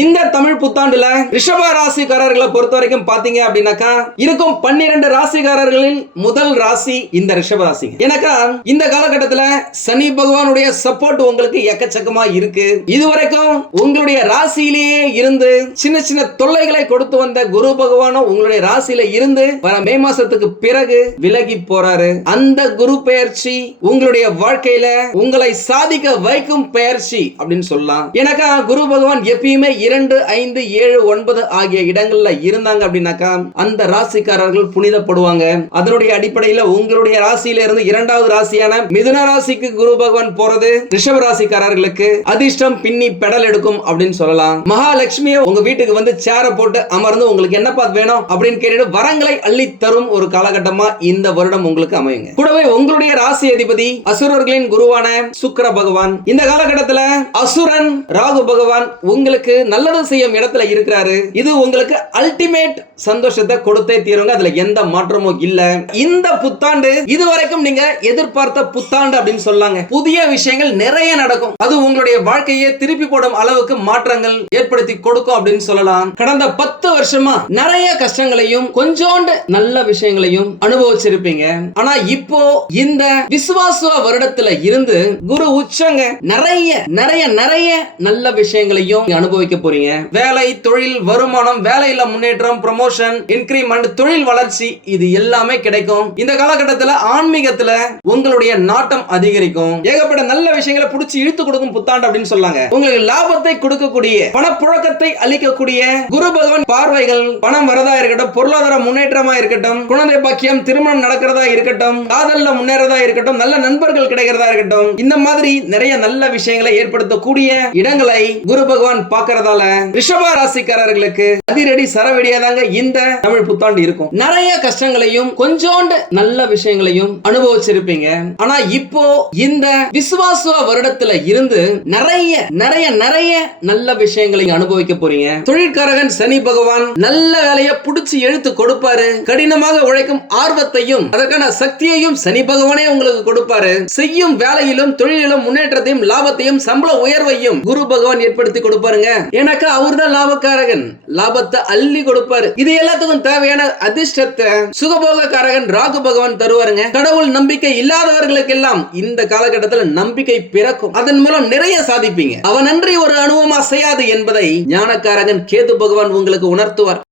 இந்த தமிழ் புத்தாண்டுல ரிஷப ராசிக்காரர்களை பொறுத்த வரைக்கும் பாத்தீங்க அப்படின்னாக்கா இருக்கும் 12 ராசிக்காரர்களில் முதல் ராசி இந்த ரிஷப ராசி. எனக்கா இந்த காலகட்டத்துல சனி பகவானுடைய சப்போர்ட் உங்களுக்கு எக்கச்சக்கமா இருக்கு. இதுவரைக்கும் உங்களுடைய ராசியிலேயே இருந்து சின்ன சின்ன தொல்லைகளை கொடுத்து வந்த குரு பகவானும் உங்களுடைய ராசியில இருந்து மே மாசத்துக்கு பிறகு விலகி போறாரு. அந்த குரு பெயர்ச்சி உங்களுடைய வாழ்க்கையில உங்களை சாதிக்க வைக்கும் பெயர்ச்சி அப்படின்னு சொல்லலாம். எனக்கா குரு பகவான் எப்பயுமே 2, 5, 7, 9 ஆகிய இடங்கள்ல இருந்தாங்க அப்படின்னாக்கா அந்த ராசிக்காரர்கள் புனிதப்படுவாங்க. அதனுடைய அடிப்படையில் உங்களுடைய ராசியில இருந்து இரண்டாவது ராசியான மிதுன ராசிக்கு குரு பகவான் போறது ரிஷப ராசிக்காரர்களுக்கு அதிர்ஷ்டம் பின்னி பெடல் எடுக்கும் அப்படின்னு சொல்லலாம். மகாலட்சுமியை உங்க வீட்டுக்கு வந்து சேர போட்டு அமர்ந்து உங்களுக்கு என்னப்பா வேணும் அப்படின்னு கேட்டு வரங்களை அள்ளி தரும் ஒரு காலகட்டமா இந்த வருடம் உங்களுக்கு அமையுங்க. கூடவே உங்களுடைய ராசி அதிபதி அசுரர்களின் குருவான சுக்கிர பகவான் இந்த காலகட்டத்தில் அசுரன் ராகு பகவான் உங்களுக்கு நல்லது செய்யும் இடத்துல இருக்கிறாரு. இது உங்களுக்கு அல்டிமேட் சந்தோஷத்தை கொடுத்தே தீருங்க. அதுல எந்த மாற்றமும் இல்ல. இந்த புத்தாண்டு இதுவரைக்கும் நீங்க எதிர்பார்த்த புத்தாண்டு அப்படின்னு சொல்லாங்க. புதிய விஷயங்கள் நிறைய நடக்கும். அது உங்களுடைய வாழ்க்கையை திருப்பி போடும் அளவுக்கு மாற்றங்கள் ஏற்படுத்தி கொடுக்கும் அப்படின்னு சொல்லலாம். கடந்த 10 வருஷமா நிறைய கஷ்டங்களையும் கொஞ்சோண்டு நல்ல விஷயங்களையும் அனுபவிச்சிருப்பீங்க. ஆனா இப்போ இந்த விசுவாச வருடத்துல இருந்து குரு உச்சங்க நிறைய நிறைய நிறைய நல்ல விஷயங்களையும் அனுபவிக்க போறீங்க. வேலை, தொழில், வருமானம், வேலையில முன்னேற்றம், ப்ரமோஷன், இன்கிரிமெண்ட், தொழில் வளர்ச்சி இது எல்லாமே கிடைக்கும். இந்த காலகட்டத்தில் ஆன்மீகத்துல உங்களுடைய நாட்டம் அதிகரிக்கும். ஏகப்பட்ட நல்ல விஷயங்களை பிடிச்சி இழுத்து கொடுக்கும் புத்தாண்டு அப்படின்னு சொல்லாங்க. உங்களுக்கு லாபத்தை கொடுக்கக்கூடிய பணப்புழக்கத்தை அளிக்கக்கூடிய குரு பகவான் பார்வைகள் பணம் வரதா இருக்கட்டும், பொருளாதார முன்னேற்றமா இருக்கட்டும், குழந்தை பாக்கியம், திருமணம் நடக்கிறதா இருக்கட்டும், காதல்ல முன்னேறதா இருக்கட்டும், நல்ல நண்பர்கள் கிடைக்கிறதா இருக்கட்டும், இந்த மாதிரி நிறைய நல்ல விஷயங்களை ஏற்படுத்தக்கூடிய இடங்களை குரு பகவான் பார்க்கறதால ரிஷப ராசிக்காரர்களுக்கு அதிரடி சரவெடியாதாங்க இந்த தமிழ் புத்தாண்டு இருக்கும். நிறைய கஷ்டங்களையும் கொஞ்சோண்டு நல்ல விஷயங்களையும் அனுபவிச்சிருப்பீங்க. ஆனா இப்போ இந்த விசுவாச வருடத்துல இருந்து நிறைய நிறைய நிறைய நல்ல விஷயங்களை அனுபவிக்க போறீங்க. தொழிற்காரகன் சனி பகவான் நல்ல வேலையை புடிச்சு எழுத்து கொடுப்பாரு. கடினமாக உழைக்கும் ஆர்வத்தையும் அதற்கான சக்தியையும் சனி பகவானே உங்களுக்கு கொடுப்பாரு. செய்யும் வேலையிலும் தொழிலிலும் முன்னேற்றத்தையும் லாபத்தையும் சம்பள உயர்வையும் குரு பகவான் ஏற்படுத்தி கொடுப்பாருங்க. எனக்கு அவர்தான் லாபக்காரகன். லாபத்தை அள்ளி கொடுப்பாரு. இது எல்லாத்துக்கும் தேவையான அதிர்ஷ்டத்தை சுகபோகக்காரகன் ராகு பகவான் தருவாருங்க. கடவுள் நம்பிக்கை இல்லாதவர்களுக்கு எல்லாம் இந்த காலகட்டத்தில் நம்பிக்கை பிறக்கும். அதன் மூலம் நிறைய சாதிப்பீங்க. அவன் அன்றி ஒரு அணுவும் அசையாது என்பதை ஞானக்காரகன் கேது பகவான் உங்களுக்கு உணர்த்துவார்.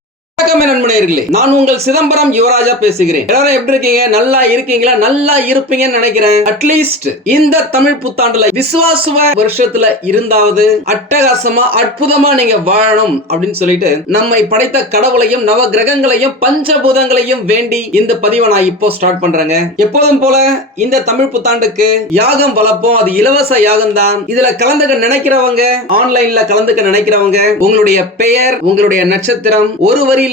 நான் உங்கள் சிதம்பரம் யுவராஜா பேசுகிறேன். எல்லாரும் எப்படி இருக்கீங்க? நல்லா இருக்கீங்களா? நல்லா இருப்பீங்கன்னு நினைக்கிறேன். அட்லீஸ்ட் இந்த தமிழ் புத்தாண்டுல விசுவாச வருஷத்துல இருந்தாவது அட்டகாசமா அற்புதமா நீங்க வாழணும் அப்படின்னு சொல்லிட்டு நம்மை படைத்த கடவுளையும் நவ கிரகங்களையும் பஞ்சபூதங்களையும் வேண்டி இந்த பதிவை நான் இப்போ ஸ்டார்ட் பண்றேங்க. எப்போதும் போல இந்த தமிழ் புத்தாண்டுக்கு யாகம் வளர்ப்போம். அது இலவச யாகம் தான். இதுல கலந்துக்க நினைக்கிறவங்க, ஆன்லைன்ல கலந்துக்க நினைக்கிறவங்க, உங்களுடைய பெயர், உங்களுடைய நட்சத்திரம், ஒரு வரியில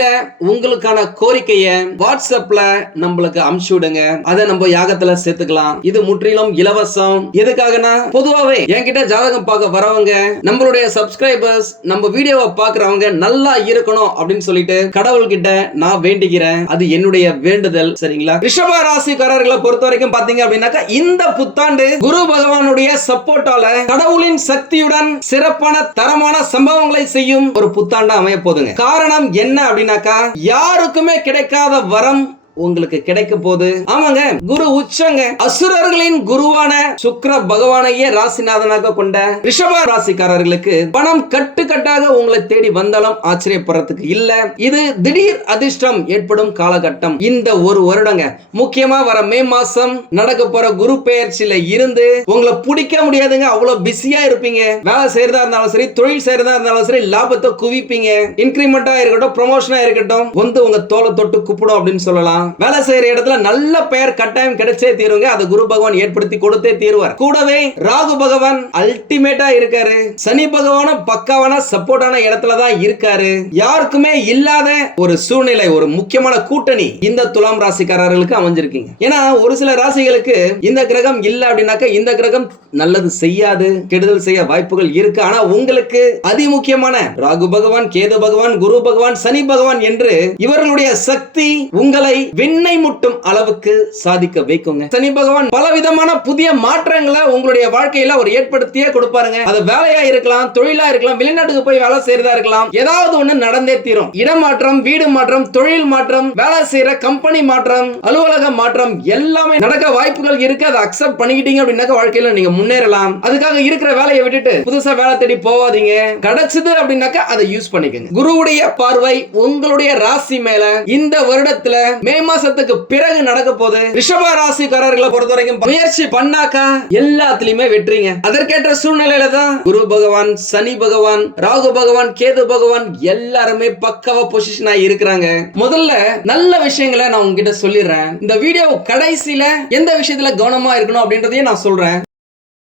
உங்களுக்கான கோரிக்கையை வாட்ஸ்அப்ல நம்மளுக்கு அனுப்பிச்சு விடுங்க. அதை நம்ம யாகத்துல சேர்த்துக்கலாம். இது முற்றிலும் இலவசம். எதுக்காகனா பொதுவாவே என்கிட்ட ஜாதகம் பார்க்க வரவங்க, நம்மளுடைய சப்ஸ்கிரைபர்ஸ், நம்ம வீடியோவை பார்க்கறவங்க நல்லா இருக்கணும் அப்படின்னு சொல்லிட்டு கடவுள் கிட்ட நான் வேண்டிக்கிறேன். அது என்னுடைய வேண்டுதல். சரிங்களா? ரிஷப ராசிக்காரர்களை பொறுத்த வரைக்கும் பாத்தீங்க அப்படின்னாக்கா இந்த புத்தாண்டு குரு பகவானுடைய சப்போர்ட்டால கடவுளின் சக்தியுடன் சிறப்பான தரமான சம்பவங்களை செய்யும் ஒரு புத்தாண்டு அமைய போதுங்க. காரணம் என்ன அப்படின்னாக்கா யாருக்குமே கிடைக்காத வரம் உங்களுக்கு கிடைக்க போது. ஆமாங்க, குரு உச்சங்க. அசுரர்களின் குருவான சுக்கிர பகவானையே ராசிநாதனாக கொண்ட ரிஷப ராசிக்காரர்களுக்கு பணம் கட்டுக்கட்டாக உங்களை தேடி வந்தாலும் ஆச்சரியப்படுறதுக்கு இல்ல. இது திடீர் அதிர்ஷ்டம் ஏற்படும் காலகட்டம். இந்த ஒரு வருடங்க, முக்கியமா வர மே மாசம் நடக்க போற குரு பெயர்ச்சியில இருந்து உங்களை பிடிக்க முடியாதுங்க. அவ்வளவு பிஸியா இருப்பீங்க. வேலை செய்யறதா இருந்தாலும் சரி, தொழில் செய்யறதா இருந்தாலும் சரி, லாபத்தை குவிப்பீங்க. இன்கிரிமெண்டா இருக்கட்டும், ப்ரமோஷனா இருக்கட்டும், வந்து உங்க தோலை தொட்டு கூப்பிடும் அப்படின்னு சொல்லலாம். வேலை செய்யற இடத்துல நல்ல பெயர் கட்டாயம் கிடைச்சே தீருங்க. அது குரு பகவான் ஏற்படுத்தி கொடுத்தே தீருவார். கூடவே ராகு பகவான் அல்டிமேட்டா இருக்காரு. சனி பகவானும் பக்காவான சப்போர்ட்டான இடத்துல தான் இருக்காரு. யாருக்குமே இல்லாத ஒரு சூழ்நிலை, ஒரு முக்கியமான கூட்டணி இந்த துலாம் ராசிக்காரர்களுக்கு அமைஞ்சிருக்கீங்க. ஏன்னா ஒரு சில ராசிகளுக்கு இந்த கிரகம் இல்ல அப்படின்னாக்க இந்த கிரகம் நல்லது செய்யாது, கெடுதல் செய்ய வாய்ப்புகள் இருக்கு. ஆனா உங்களுக்கு அதிமுக்கியமான ராகு பகவான், கேது பகவான், குரு பகவான், சனி பகவான் என்று இவர்களுடைய சக்தி உங்களை விண்ணை முட்டும் அளவுக்கு சாதிக்க வைக்குங்க. சனி பகவான் பல விதமான புதிய மாற்றங்களை உங்களுடைய வாழ்க்கையில அவர் ஏற்படுத்தியே கொடுப்பாருங்க. அது வேலையா இருக்கலாம், தொழிலா இருக்கலாம், வெளிநாட்டுக்கு போய் வேலை செய்யறதா இருக்கலாம், ஏதாவது ஒண்ணு நடந்தே தீரும். இடமாற்றம், வீடு மாற்றம், தொழில் மாற்றம், வேலை செய்யற கம்பெனி மாற்றம், அலுவலக மாற்றம் எல்லாமே நடக்க வாய்ப்புகள் இருக்கு. அதை அக்செப்ட் பண்ணிக்கிட்டீங்க அப்படின்னாக்க வாழ்க்கையில நீங்க முன்னேறலாம். அதுக்காக இருக்கிற வேலையை விட்டுட்டு புதுசா வேலை தேடி போவாதீங்க. கிடைச்சது அப்படின்னாக்க அதை யூஸ் பண்ணிக்கங்க. குருவுடைய பார்வை உங்களுடைய ராசி மேல இந்த வருடத்துல மே மாசத்துக்கு பிறகு நடக்க போகுது. ரிஷப ராசிக்காரர்களை பொறுத்த வரைக்கும் முயற்சி பண்ணாக்கா எல்லாத்துலயுமே வெற்றிங்க. அதற்கேற்ற சூழ்நிலையில தான் குரு பகவான், சனி பகவான், ராகு பகவான், கேது பகவான் எல்லாருமே பக்காவா பொசிஷன் ஆகி இருக்கிறாங்க. முதல்ல நல்ல விஷயங்களை நான் உங்ககிட்ட சொல்லிடுறேன். இந்த வீடியோ கடைசியில எந்த விஷயத்துல கவனமா இருக்கணும் அப்படின்றதையும் நான் சொல்றேன்.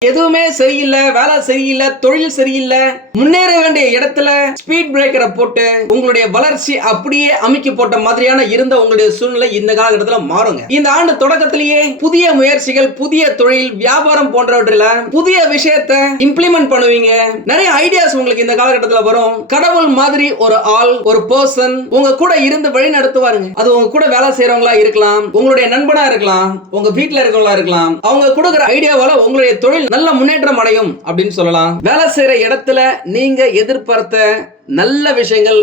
எதுவுமே சரியில்லை, வேலை சரியில்லை, தொழில் சரியில்லை, முன்னேற வேண்டிய இடத்துல ஸ்பீட் பிரேக்கரை போட்டு உங்களுடைய வளர்ச்சி அப்படியே அமைக்கி போட்ட மாதிரியான இருந்த உங்களுடைய சூழ்நிலை இந்த காலகட்டத்தில் மாறுங்க. இந்த ஆண்டு தொடக்கத்திலேயே புதிய முயற்சிகள், புதிய தொழில், வியாபாரம் போன்றவற்றில புதிய விஷயத்தை இம்ப்ளிமெண்ட் பண்ணுவீங்க. நிறைய ஐடியாஸ் உங்களுக்கு இந்த காலகட்டத்தில் வரும். கடவுள் மாதிரி ஒரு ஆள், ஒரு பர்சன் உங்க கூட இருந்து வழி நடத்துவாருங்க. அது உங்க கூட வேலை செய்யறவங்களா இருக்கலாம், உங்களுடைய நண்பனா இருக்கலாம், உங்க வீட்டுல இருக்கவங்களா இருக்கலாம். அவங்க கொடுக்கிற ஐடியாவால உங்களுடைய தொழில் நல்ல முன்னேற்றம் அடையும் அப்படின்னு சொல்லலாம். வேலை செய்யற இடத்துல நீங்க எதிர்பார்த்த நல்ல விஷயங்கள்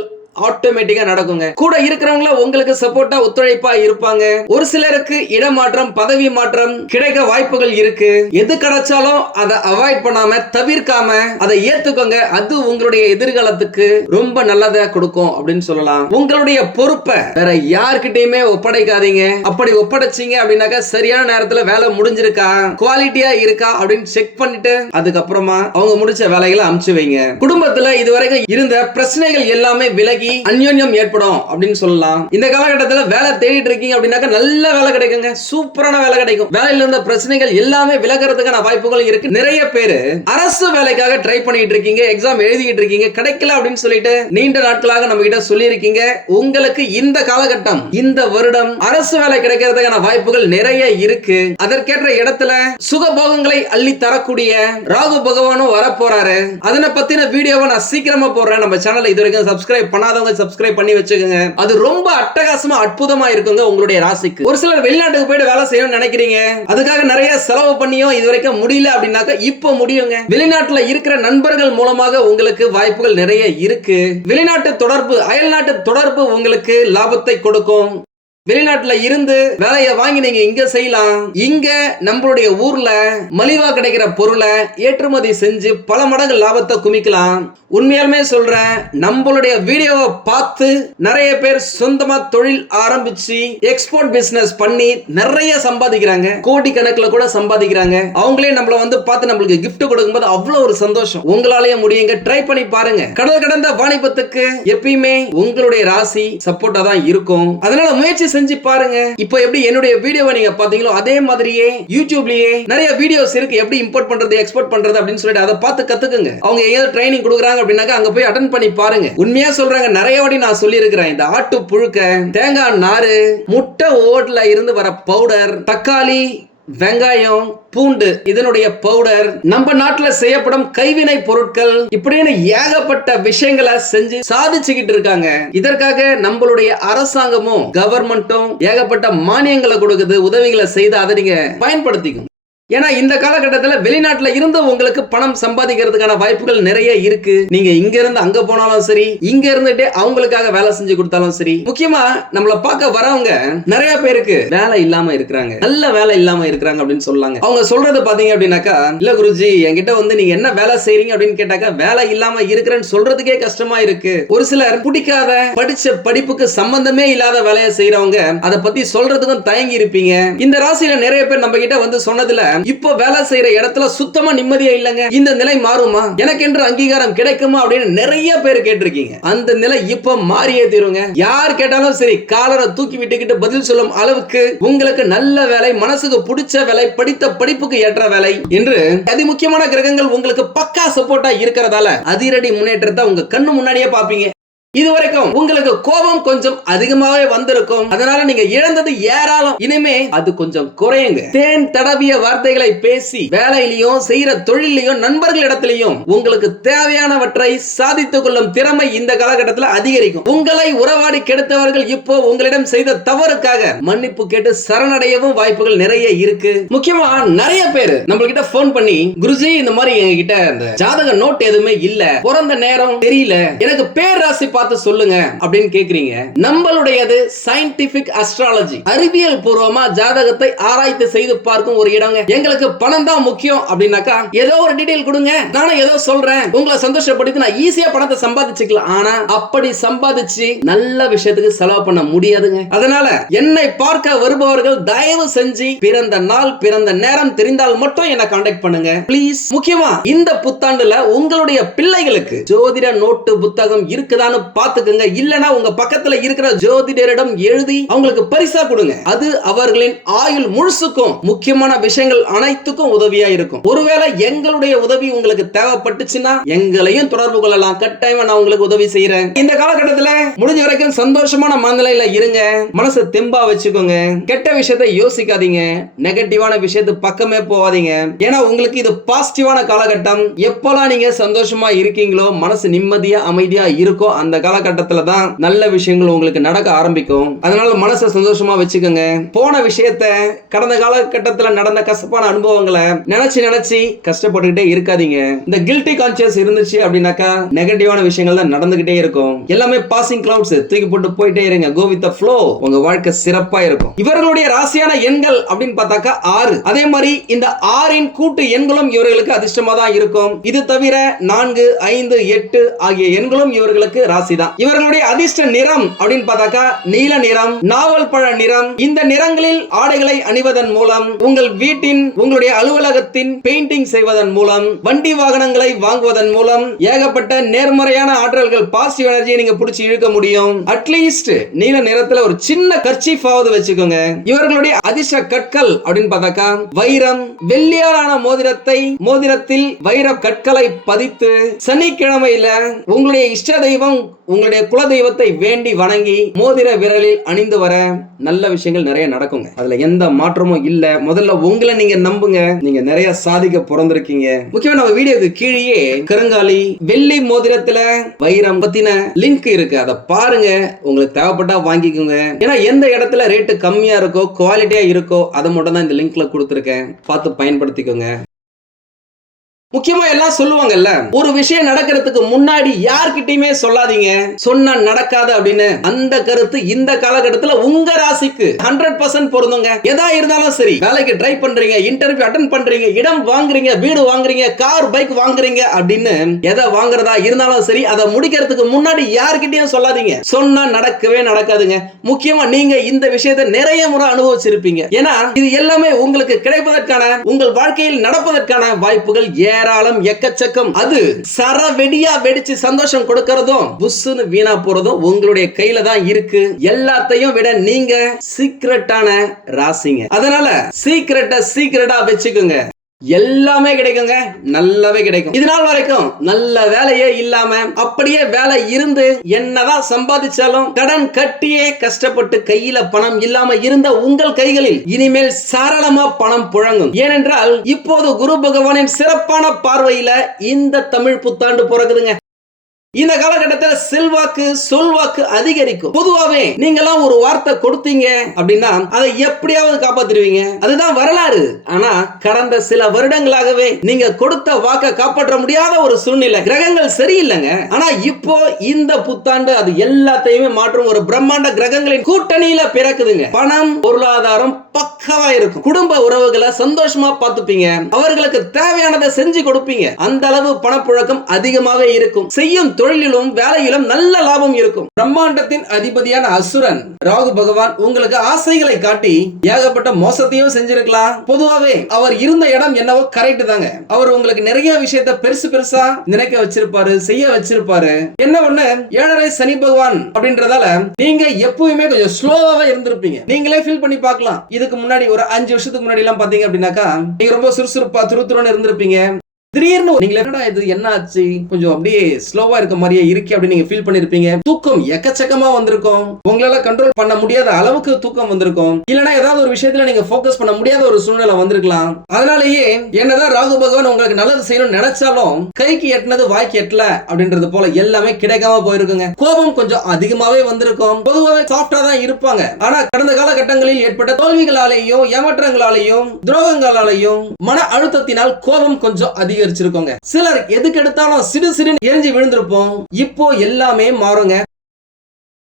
ஆட்டோமேட்டிக்கா நடக்குங்க. கூட இருக்கிறவங்கள உங்களுக்கு சப்போர்ட்டா, ஒத்துழைப்பா இருப்பாங்க. ஒரு சிலருக்கு இடமாற்றம், பதவி மாற்றம் கிடைக்க வாய்ப்புகள் இருக்கு. எது கிடைச்சாலும் அதை அவாய்ட் பண்ணாம, தவிர்க்காம அதை ஏத்துக்கோங்க. அது உங்களுடைய எதிர்காலத்துக்கு ரொம்ப நல்லதா கொடுக்கும் அப்படின்னு சொல்லலாம். உங்களுடைய பொறுப்பை வேற யார்கிட்டயுமே ஒப்படைக்காதீங்க. அப்படி ஒப்படைச்சீங்க அப்படின்னாக்கா சரியான நேரத்துல வேலை முடிஞ்சிருக்கா, குவாலிட்டியா இருக்கா அப்படின்னு செக் பண்ணிட்டு அதுக்கப்புறமா அவங்க முடிச்ச வேலைகளை அனுப்பிச்சு வைங்க. குடும்பத்துல இதுவரைக்கும் இருந்த பிரச்சனைகள் எல்லாமே விலகி அந்யோன்யம் ஏற்படும் அப்படின்னு சொல்லலாம். இந்த காலகட்டத்தில் வேலை தேடிட்டு இருக்கீங்க அப்படின்னாக்க நல்ல வேலை கிடைக்குங்க, சூப்பரான வேலை கிடைக்கும். வேலையில இருந்த பிரச்சனைகள் எல்லாமே விலகிறதுக்கான வாய்ப்புகள் இருக்கு. நிறைய பேரு அரசு வேலைக்காக ட்ரை பண்ணிட்டு இருக்கீங்க, எக்ஸாம் எழுதிட்டு இருக்கீங்க, கிடைக்கல அப்படின்னு சொல்லிட்டு நீண்ட நாட்களாக நம்ம கிட்ட சொல்லி இருக்கீங்க. உங்களுக்கு இந்த காலகட்டம், இந்த வருடம் அரசு வேலை கிடைக்கிறதுக்கான வாய்ப்புகள் நிறைய இருக்கு. அதற்கேற்ற இடத்துல சுகபோகங்களை அள்ளி தரக்கூடிய ராகு பகவானும் வரப்போறாரு. அதனை பத்தின வீடியோவை நான் சீக்கிரமா போடுறேன். நம்ம சேனலை இது வரைக்கும் சப்ஸ்கிரைப் பண்ணாதவங்க சப்ஸ்கிரைப் பண்ணி வச்சுக்கோங்க. அது ரொம்ப அட்டகாசமா, அற்புதமா இருக்குங்க உங்களுடைய ராசிக்கு. ஒரு சிலர் வெளிநாட்டுக்கு போயிட்டு வேலை செய்யணும்னு நினைக்கிறீங்க, அதுக்காக நிறைய செலவு பண்ணியும் இதுவரைக்கும் முடியல அப்படின்னாக்க இப்ப முடியுங்க. வெளிநாட்டுல இருக்கிற நண்பர்கள் மூலமாக உங்களுக்கு வாய்ப்புகள் நிறைய இருக்கு. வெளிநாட்டு தொடர்பு, அயல்நாட்டு தொடர்பு உங்களுக்கு லாபத்தை கொடுக்கும். வெளிநாட்டுல இருந்து வேலையை வாங்கி நீங்க இங்க செய்யலாம். இங்க நம்மளுடைய ஊர்ல மலிவா கிடைக்கிற பொருளை ஏற்றுமதி செஞ்சு பல மடங்கு லாபத்தை குமிக்கலாம். உண்மையாலுமே சொல்றேன், நம்மளுடைய வீடியோவை பார்த்து நிறைய பேர் சொந்தமா தொழில் ஆரம்பிச்சு எக்ஸ்போர்ட் பிசினஸ் பண்ணி நிறைய சம்பாதிக்கிறாங்க. கோடி கணக்குல கூட சம்பாதிக்கிறாங்க. அவங்களே நம்மள வந்து பார்த்து நம்மளுக்கு கிஃப்ட் கொடுக்கும்போது அவ்வளவு ஒரு சந்தோஷம். உங்களாலேயே முடியுங்க. ட்ரை பண்ணி பாருங்க. கடல் கடந்த வாணிபத்துக்கு எப்பயுமே உங்களுடைய ராசி சப்போர்ட்டா தான் இருக்கும். அதனால முயற்சி செஞ்சு பாருங்க. இப்போ எப்படி என்னுடைய வீடியோவை நீங்க பாத்தீங்களோ அதே மாதிரியே யூடியூப்லயே நிறைய வீடியோஸ் இருக்கு, எப்படி இம்போர்ட் பண்றது, எக்ஸ்போர்ட் பண்றது அப்படின்னு சொல்லிட்டு அதை பார்த்து கத்துக்குங்க. அவங்க ஏதாவது ட்ரைனிங் கொடுக்குறாங்க அப்படின்னாக்க அங்க போய் அட்டெண்ட் பண்ணி பாருங்க. உண்மையா சொல்றாங்க, நிறைய வாட்டி நான் சொல்லி இருக்கிறேன். இந்த ஆட்டு புழுக்க, தேங்காய் நாறு, முட்டை ஓட்ல இருந்து வர பவுடர், தக்காளி, வெங்காயம், பூண்டு இதனுடைய பவுடர், நம்ம நாட்டுல செய்யப்படும் கைவினை பொருட்கள், இப்படின்னு ஏகப்பட்ட விஷயங்களை செஞ்சு சாதிச்சுக்கிட்டு இருக்காங்க. இதற்காக நம்மளுடைய அரசாங்கமும் கவர்மெண்ட்டும் ஏகப்பட்ட மானியங்களை கொடுக்குது, உதவிகளை செய்து அதை நீங்க பயன்படுத்திக்கும். ஏன்னா இந்த காலகட்டத்தில் வெளிநாட்டுல இருந்து உங்களுக்கு பணம் சம்பாதிக்கிறதுக்கான வாய்ப்புகள் நிறைய இருக்கு. நீங்க இங்க இருந்து அங்க போனாலும் சரி, இங்க இருந்துட்டு அவங்களுக்காக வேலை செஞ்சு கொடுத்தாலும் சரி. முக்கியமா நம்மள பார்க்க வரவங்க நிறைய பேருக்கு வேலை இல்லாம இருக்கிறாங்க, நல்ல வேலை இல்லாம இருக்கிறாங்க அப்படின்னு சொல்லாங்க. அவங்க சொல்றது பாத்தீங்க அப்படின்னாக்கா, இல்ல குருஜி என்கிட்ட வந்து நீங்க என்ன வேலை செய்றீங்க அப்படின்னு கேட்டாக்கா வேலை இல்லாம இருக்கிறேன்னு சொல்றதுக்கே கஷ்டமா இருக்கு. ஒரு சிலர் பிடிக்காத, படிச்ச படிப்புக்கு சம்பந்தமே இல்லாத வேலையை செய்யறவங்க அதை பத்தி சொல்றதுக்கும் தயங்கி இருப்பீங்க. இந்த ராசியில நிறைய பேர் நம்ம கிட்ட வந்து சொன்னதுல இப்போ வேலை செய்யற இடத்துல சுத்தமா நிம்மதியா இல்லங்க, இந்த நிலை மாறுமா, எனக்கு என்று அங்கீகாரம் கிடைக்குமா அப்படின்னு நிறைய பேர் கேட்டிருக்கீங்க. அந்த நிலை இப்ப மாறியே தீருங்க. யார் கேட்டாலும் சரி காலரை தூக்கி விட்டுக்கிட்டு பதில் சொல்லும் அளவுக்கு உங்களுக்கு நல்ல வேலை, மனசுக்கு பிடிச்ச வேலை, படித்த படிப்புக்கு ஏற்ற வேலை என்று அதி முக்கியமான கிரகங்கள் உங்களுக்கு பக்கா சப்போர்ட்டா இருக்கிறதால அதிரடி முன்னேற்றத்தை உங்க கண்ணு முன்னாடியே பாப்பீங்க. இதுவரைக்கும் உங்களுக்கு கோபம் கொஞ்சம் அதிகமாவே வந்திருக்கும். அதனால நீங்க இழந்தது ஏராளம். இனிமே அது கொஞ்சம் குறையுங்க. தேன் தடவிய வார்த்தைகளை பேசி வேலையிலையும் செய்யற தொழிலையும் நண்பர்களிடத்திலையும் உங்களுக்கு தேவையானவற்றை சாதித்துக் கொள்ளும் திறமை இந்த காலகட்டத்தில் அதிகரிக்கும். உங்களை உறவாடி கெடுத்தவர்கள் இப்போ உங்களிடம் செய்த தவறுக்காக மன்னிப்பு கேட்டு சரணடையவும் வாய்ப்புகள் நிறைய இருக்கு. முக்கியமா நிறைய பேர் நம்மகிட்ட போன் பண்ணி, குருஜி இந்த மாதிரி எங்ககிட்ட அந்த ஜாதக நோட் எதுவுமே இல்ல, பிறந்த நேரம் தெரியல, எனக்கு பேர் ராசி பார்த்து சொல்லுங்க அப்படின்னு கேக்குறீங்க. நம்மளுடையது சயின்டிபிக் அஸ்ட்ராலஜி, அறிவியல் பூர்வமா ஜாதகத்தை ஆராய்ச்சி செய்து பார்க்கும் ஒரு இடங்க. எங்களுக்கு பணம் தான் முக்கியம் அப்படின்னாக்கா ஏதோ ஒரு டீடைல் கொடுங்க, நானும் ஏதோ சொல்றேன், உங்களை சந்தோஷப்படுத்தி நான் ஈஸியா பணத்தை சம்பாதிச்சுக்கலாம். ஆனா அப்படி சம்பாதிச்சு நல்ல விஷயத்துக்கு செலவு பண்ண முடியாதுங்க. அதனால என்னை பார்க்க வருபவர்கள் தயவு செஞ்சு பிறந்த நாள் பிறந்த நேரம் தெரிந்தால் மட்டும் என்ன கான்டாக்ட் பண்ணுங்க ப்ளீஸ். முக்கியமா இந்த புத்தாண்டுல உங்களுடைய பிள்ளைகளுக்கு ஜோதிட நோட்டு புத்தகம் இருக்குதான்னு பாத்துக்கங்க. இல்லனா உங்க பக்கத்துல இருக்கிற ஜோதிடரிடம் எழுதி அவங்களுக்கு பரிசா கொடுங்க. அது அவர்களின் ஆயுள் முழுசுக்கும் முக்கியமான விஷயங்கள் அனைத்துக்கும் உதவியா இருக்கும். ஒருவேளை எங்களுடைய உதவி உங்களுக்கு தேவைப்பட்டுச்சுன்னா எங்களையும் தொடர்பு கொள்ளலாம். கட்டாயமா நான் உங்களுக்கு உதவி செய்யறேன். இந்த காலகட்டத்துல முடிஞ்ச வரைக்கும் சந்தோஷமான மனநிலையில இருங்க. மனசை தெம்பா வச்சுக்கோங்க. கெட்ட விஷயத்தை யோசிக்காதீங்க. நெகட்டிவான விஷயத்து பக்கமே போவாதீங்க. ஏன்னா உங்களுக்கு இது பாசிட்டிவான காலகட்டம். எப்பெல்லாம் நீங்க சந்தோஷமா இருக்கீங்களோ, மனசு நிம்மதியா அமைதியா இருக்கோ, அந்த காலகட்டத்துல தான் நல்ல விஷயங்கள் உங்களுக்கு நடக்க ஆரம்பிக்கும். அதனால மனசை சந்தோஷமா வச்சுக்கோங்க. போன விஷயத்தை, கடந்த காலகட்டத்துல நடந்த கசப்பான அனுபவங்களை நினைச்சு கஷ்டப்பட்டுக்கிட்டே இருக்காதீங்க. இந்த கில்ட்டி கான்சியஸ் இருந்துச்சு அப்படின்னாக்கா நெகட்டிவான விஷயங்கள் தான் நடந்துகிட்டே இருக்கும். எல்லாமே பாசிங் கிளவுட்ஸ், தூக்கி போட்டு போயிட்டே இருங்க. Go with the flow. உங்க வாழ்க்கை சிறப்பா இருக்கும். இவர்களுடைய ராசியான எண்கள் அப்படின்னு பார்த்தாக்கா 6. அதே மாதிரி இந்த 6இன் கூட்டு எண்களும் இவர்களுக்கு அதிர்ஷ்டமா தான் இருக்கும். இது தவிர 4, 5, 8 ஆகிய எண்களும் இவர்களுக்கு ராசி தான். இவர்களுடைய அதிர்ஷ்ட நிறம் அப்படின்னு பார்த்தாக்கா நீல நிறம், நாவல் பழ நிறம். இந்த நிறங்களில் ஆடைகளை அணிவதன் மூலம், உங்கள் வீட்டின், உங்களுடைய அலுவலகத்தின் பெயிண்டிங் செய்வதன் மூலம், வண்டி வாகனங்களை வாங்குவதன் மூலம் ஏகப்பட்ட நேர்மறையான ஆற்றல்கள், பாசிட்டிவ் எனர்ஜியை நீங்க பிடிச்சி இழுக்க முடியும். அட்லீஸ்ட் நீல நிறத்துல ஒரு சின்ன கர்ச்சீஃப் ஆவது வச்சுக்கோங்க. இவர்களுடைய அதிர்ஷ்ட கற்கள் அப்படின்னு பார்த்தாக்கா வைரம், வெள்ளியாலான மோதிரத்தில் வைர கற்களை பதித்து சனிக்கிழமையில உங்களுடைய இஷ்ட தெய்வம், உங்களுடைய குல தெய்வத்தை வேண்டி வணங்கி மோதிர விரலில் அணிந்து வர நல்ல விஷயங்கள் நிறைய நடக்குங்க. அதுல எந்த மாற்றமும் இல்ல. முதல்ல உங்களை நீங்க நம்புங்க. நீங்க நிறைய சாதிக்க பிறந்திருக்கீங்க. முக்கியமா நம்ம வீடியோக்கு கீழே கருங்காலி வெள்ளி மோதிரத்துல வைரம் பத்தின லிங்க் இருக்கு. அதை பாருங்க. உங்களுக்கு தேவைப்பட்டா வாங்கிக்கோங்க. ஏன்னா எந்த இடத்துல ரேட்டு கம்மியா இருக்கோ, குவாலிட்டியா இருக்கோ, அதை மட்டும் தான் இந்த லிங்க்ல கொடுத்துருக்கேன். பார்த்து பயன்படுத்திக்கோங்க. முக்கியமா எல்லாம் சொல்லுவாங்கல்ல, ஒரு விஷயம் நடக்கிறதுக்கு முன்னாடி யார்கிட்டயுமே சொல்லாதீங்க, சொன்னா நடக்காது அப்படின்னு. அந்த கருத்து இந்த காலகட்டத்துல உங்க ராசிக்கு 100% பொருந்துங்க. எதா இருந்தாலும் சரி, வேலைக்கு ட்ரை பண்றீங்க, இன்டர்வியூ அட்டெண்ட் பண்றீங்க, இடம் வாங்குறீங்க, வீடு வாங்குறீங்க, கார் பைக் வாங்குறீங்க அப்படின்னு எதை வாங்குறதா இருந்தாலும் சரி, அதை முடிக்கிறதுக்கு முன்னாடி யார்கிட்டயும் சொல்லாதீங்க. சொன்னா நடக்கவே நடக்காதுங்க. முக்கியமா நீங்க இந்த விஷயத்தை நிறைய முறை அனுபவிச்சிருப்பீங்க. ஏன்னா இது எல்லாமே உங்களுக்கு கிடைப்பதற்கான, உங்கள் வாழ்க்கையில் நடப்பதற்கான வாய்ப்புகள் ஏராளம், எக்கச்சக்கம். அது சரவெடியா வெடிச்சு சந்தோஷம் கொடுக்கறதும் புஸ்ஸுன்னு வீணா போறதும் உங்களுடைய கையில தான் இருக்கு. எல்லாத்தையும் விட நீங்க சீக்ரெட்டான ராசிங்க. அதனால சீக்ரெட்டா வச்சுக்கோங்க. எல்லாமே கிடைக்குங்க, நல்லாவே கிடைக்கும். இது நாள் வரைக்கும் நல்ல வேலையே இல்லாம, அப்படியே வேலை இருந்து என்னதான் சம்பாதிச்சாலும் கடன் கட்டியே கஷ்டப்பட்டு கையில பணம் இல்லாம இருந்த உங்கள் கைகளில் இனிமேல் சாரளமா பணம் புழங்கும். ஏனென்றால் இப்போது குரு பகவானின் சிறப்பான பார்வையில இந்த தமிழ் புத்தாண்டு பிறகுதுங்க. இந்த காலகட்டத்தில் செல்வாக்கு, சொல்வாக்கு அதிகரிக்கும். பொதுவாவே நீங்களாம் ஒரு வார்த்தை கொடுத்தீங்க அப்படின்னா அதை எப்படியாவது காப்பாத்திடுவீங்க. அதுதான் வரலாறு. ஆனா கடந்த சில வருடங்களாகவே நீங்க கொடுத்த வாக்க காப்பாற்ற முடியாத ஒரு சூழ்நிலை. கிரகங்கள் சரியில்லைங்க. ஆனா இப்போ இந்த புத்தாண்டு அது எல்லாத்தையுமே மாற்றும் ஒரு பிரம்மாண்ட கிரகங்களின் கூட்டணியில பிறக்குதுங்க. பணம், பொருளாதாரம் பக்கவா இருக்கும். குடும்ப உறவுகளை சந்தோஷமா பார்த்துப்பீங்க. அவர்களுக்கு தேவையானதை செஞ்சு கொடுப்பீங்க. அந்த அளவு பணப்புழக்கம் அதிகமாவே இருக்கும். செய்யும் தொழிலிலும் வேலையிலும் நல்ல லாபம் இருக்கும். பிரம்மாண்டத்தின் அதிபதியான அசுரன் ராகு பகவான் உங்களுக்கு ஆசைகளை காட்டி ஏகப்பட்ட மோசத்தையும் செஞ்சிருக்கலாம். பொதுவாவே அவர் இருந்த இடம் என்னவோ கரெக்ட் தாங்க. அவர் உங்களுக்கு நிறைய விஷயத்தை பெருசா நினைக்க வச்சிருப்பாரு, செய்ய வச்சிருப்பாரு. என்ன ஒண்ணு, 7.5 சனி பகவான் அப்படின்றதால நீங்க எப்பவுமே கொஞ்சம் ஸ்லோவாவே இருந்திருப்பீங்க. நீங்களே ஃபீல் பண்ணி பார்க்கலாம். இதுக்கு முன்னாடி ஒரு 5 வருஷத்துக்கு முன்னாடி எல்லாம் பாத்தீங்க அப்படின்னாக்கா நீங்க ரொம்ப சுறுசுறுப்பா துருதுருன்னு இருந்திருப்பீங்க. திடீர்னு நீங்க என்னடா இது என்ன ஆச்சு, கொஞ்சம் அப்படியே ஸ்லோவா இருக்க மாதிரியே இருக்கு அப்படின்னு நீங்க ஃபீல் பண்ணிருப்பீங்க. தூக்கம் எக்கச்சக்கமா வந்திருக்கும், உங்களால கண்ட்ரோல் பண்ண முடியாத அளவுக்கு தூக்கம் வந்திருக்கும், இல்லனா ஏதாவது ஒரு விஷயத்துல நீங்க ஃபோக்கஸ் பண்ண முடியாத ஒரு சூழ்நிலை வந்திருக்கலாம். அதனாலேயே என்னதான் ராகு பகவான் உங்களுக்கு நல்லது செய்யணும்னு நினைச்சாலும் கைக்கு எட்டினது வாய்க்கு எட்டல அப்படின்றது போல எல்லாமே கிடைக்காம போயிருக்குங்க. கோபம் கொஞ்சம் அதிகமாவே வந்திருக்கும். பொதுவாகவே சாஃப்டா தான் இருப்பாங்க. ஆனா கடந்த காலகட்டங்களில் ஏற்பட்ட தோல்விகளாலேயும் ஏமாற்றங்களாலேயும் துரோகங்களாலேயும் மன அழுத்தத்தினால் கோபம் கொஞ்சம் அதிகரிச்சிருக்கோங்க. சிலர் எதுக்கு எடுத்தாலும் சிடு சிடுன்னு எரிஞ்சு விழுந்திருப்போம். இப்போ எல்லாமே மாறுங்க.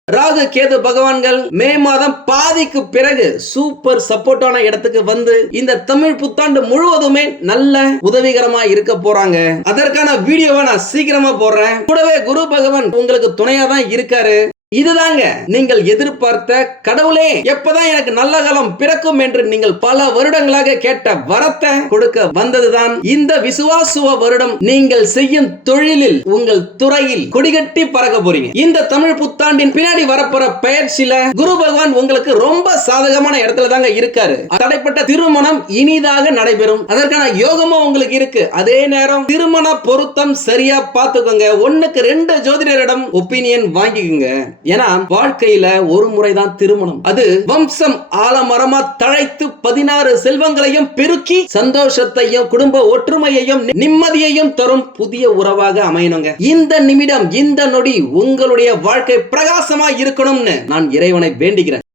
ராகு கேது பகவான்கள் மே மாதம் பாதிக்கு பிறகு சூப்பர் சப்போர்ட்டான இடத்துக்கு வந்து இந்த தமிழ் புத்தாண்டு முழுவதுமே நல்ல உதவிகரமா இருக்க போறாங்க. அதற்கான வீடியோவை நான் சீக்கிரமா போடுறேன். கூடவே குரு பகவான் உங்களுக்கு துணையா தான் இருக்காரு. இதுதாங்க நீங்கள் எதிர்பார்த்த கடவுளே எப்பதான் எனக்கு நல்ல காலம் பிறக்கும் என்று நீங்கள் பல வருடங்களாக கேட்ட வரத்தை கொடுக்க வந்ததுதான் இந்த விசுவாசுவ வருடம். நீங்கள் செய்யும் தொழிலில் உங்கள் துறையில் கொடிகட்டி பறக்க போறீங்க. இந்த தமிழ் புத்தாண்டின் பின்னாடி வரப்போற பயிற்சியில குரு பகவான் உங்களுக்கு ரொம்ப சாதகமான இடத்துல தாங்க இருக்காரு. தடைப்பட்ட திருமணம் இனிதாக நடைபெறும். அதற்கான யோகமும் உங்களுக்கு இருக்கு. அதே நேரம் திருமண பொருத்தம் சரியா பார்த்துக்கோங்க. 1க்கு 2 ஜோதிடரிடம் ஒப்பீனியன் வாங்கிக்கோங்க. ஏன்னா வாழ்க்கையில ஒரு முறைதான் திருமணம். அது வம்சம் ஆலமரமா தழைத்து 16 செல்வங்களையும் பெருக்கி சந்தோஷத்தையும் குடும்ப ஒற்றுமையையும் நிம்மதியையும் தரும் புதிய உறவாக அமையணுங்க. இந்த நிமிடம் இந்த நொடி உங்களுடைய வாழ்க்கை பிரகாசமா இருக்கணும்னு நான் இறைவனை வேண்டுகிறேன்.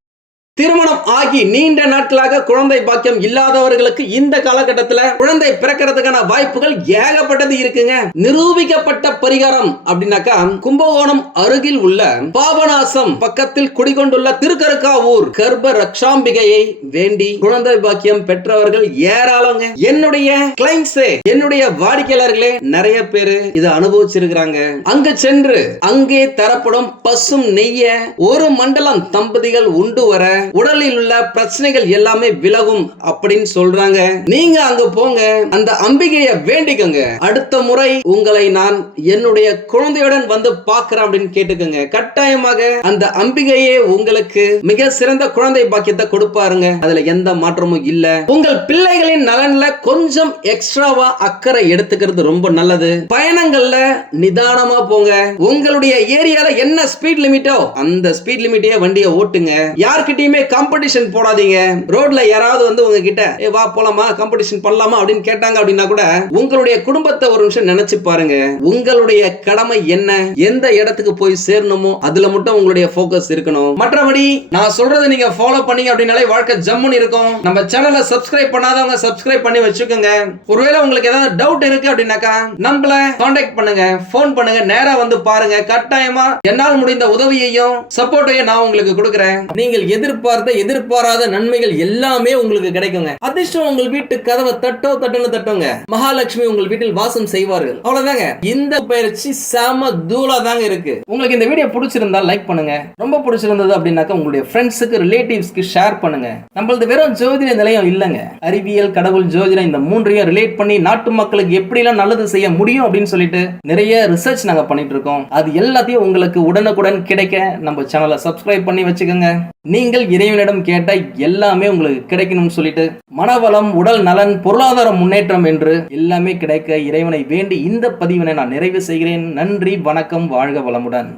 திருமணம் ஆகி நீண்ட நாட்களாக குழந்தை பாக்கியம் இல்லாதவர்களுக்கு இந்த காலகட்டத்தில் குழந்தை பிறக்கிறதுக்கான வாய்ப்புகள் ஏகப்பட்டது இருக்குங்க. நிரூபிக்கப்பட்ட பரிகாரம் அப்படின்னாக்கா கும்பகோணம் அருகில் உள்ள பாபநாசம் பக்கத்தில் குடிகொண்டுள்ள திருக்கருக்காவூர் கர்ப்ப ரக்ஷாம்பிகையை வேண்டி குழந்தை பாக்கியம் பெற்றவர்கள் ஏராளங்க. என்னுடைய கிளைண்ட்ஸே, என்னுடைய வாடிக்கையாளர்களே நிறைய பேரு இதை அனுபவிச்சிருக்கிறாங்க. அங்கு சென்று அங்கே தரப்படும் பசும் நெய்ய ஒரு மண்டலம் தம்பதிகள் உண்டு வர உடலில் உள்ள பிரச்சனைகள் எல்லாமே விலகும் அப்படின்னு சொல்றாங்க. நீங்க அங்க போங்க, அந்த அம்பிகையை வேண்டிக்கோங்க. அடுத்த முறை உங்களை நான் என்னுடைய குழந்தையுடன் வந்து பார்க்கிறேன் அப்படின்னு கேட்டுக்கோங்க. கட்டாயமாக அந்த அம்பிகையே உங்களுக்கு மிக சிறந்த குழந்தை பாக்கியத்தை கொடுப்பாருங்க. அதுல எந்த மாற்றமும் இல்ல. உங்கள் பிள்ளைகளின் நலன்ல கொஞ்சம் எக்ஸ்ட்ராவா அக்கறை எடுத்துக்கிறது ரொம்ப நல்லது. பயணங்கள்ல நிதானமா போங்க. உங்களுடைய ஏரியால என்ன ஸ்பீட் லிமிட்டோ அந்த ஸ்பீட் லிமிட்டே வண்டியை ஓட்டுங்க. யார்கிட்டயுமே காம்படிஷன் போடாதீங்க. ரோட்ல யாராவது வந்து உங்ககிட்ட வா போலாமா காம்படிஷன் பண்ணலாமா அப்படின்னு கேட்டாங்க அப்படின்னா கூட உங்களுடைய குடும்பத்தை ஒரு நிமிஷம் நினைச்சு பாருங்க. உங்களுடைய கடமை என்ன, எந்த இடத்துக்கு போய் சேரணுமோ அதுல மட்டும் உங்களுடைய ஃபோக்கஸ் இருக்கணும். மற்றபடி நான் சொல்றதை நீங்க ஃபாலோ பண்ணீங்க அப்படினாலே வாழ்க்கை ஜம்முன்னு இருக்கும். நம்ம சேனலை சப்ஸ்கிரைப் பண்ணாதவங்க சப்ஸ்கிரைப் பண்ணி வச்சுக்கோங்க. ஒருவேளை உங்களுக்கு ஏதாவது டவுட் இருக்கு அப்படின்னாக்கா நம்மள கான்டாக்ட் பண்ணுங்க, போன் பண்ணுங்க, நேரா வந்து பாருங்க. கட்டாயமா என்னால் முடிந்த உதவியையும் சப்போர்ட்டையும் நான் உங்களுக்கு கொடுக்கிறேன். நீங்கள் எதிர்பாராத நன்மைகள் எல்லாமே உங்களுக்கு கிடைக்குங்க. அதிர்ஷ்டம் உங்கள் வீட்டு கதவை தட்டுன்னு தட்டுங்க. மகாலட்சுமி உங்கள் வீட்டில் வாசம் செய்வார்கள். அவ்வளவுதாங்க. இந்த பயிற்சி செம தூளா தாங்க இருக்கு. உங்களுக்கு இந்த வீடியோ பிடிச்சிருந்தா லைக் பண்ணுங்க. ரொம்ப பிடிச்சிருந்தது அப்படின்னாக்க உங்களுடைய ஃப்ரெண்ட்ஸுக்கு ரிலேட்டிவ்ஸ்க்கு ஷேர் பண்ணுங்க. நம்மளது வெறும் ஜோதிட நிலையம் இல்லங்க, அறிவியல், கடவுள், ஜோதிடம் இந்த மூன்றையும் ரிலேட் பண்ணி நாட்டு மக்களுக்கு எப்படி எல்லாம் நல்லது செய்ய முடியும் அப்படின்னு சொல்லிட்டு நிறைய ரிசர்ச் நாங்க பண்ணிட்டு இருக்கோம். அது எல்லாத்தையும் உங்களுக்கு உடனுக்குடன் கிடைக்க நம்ம சேனலை சப்ஸ்கிரைப் பண்ணி வச்சுக்கோங்க. நீங்கள் இறைவனிடம் கேட்ட எல்லாமே உங்களுக்கு கிடைக்கணும்னு சொல்லிட்டு மனவளம், உடல் நலன், பொருளாதார முன்னேற்றம் என்று எல்லாமே கிடைக்க இறைவனை வேண்டி இந்த பதிவினை நான் நிறைவு செய்கிறேன். நன்றி, வணக்கம், வாழ்க வளமுடன்.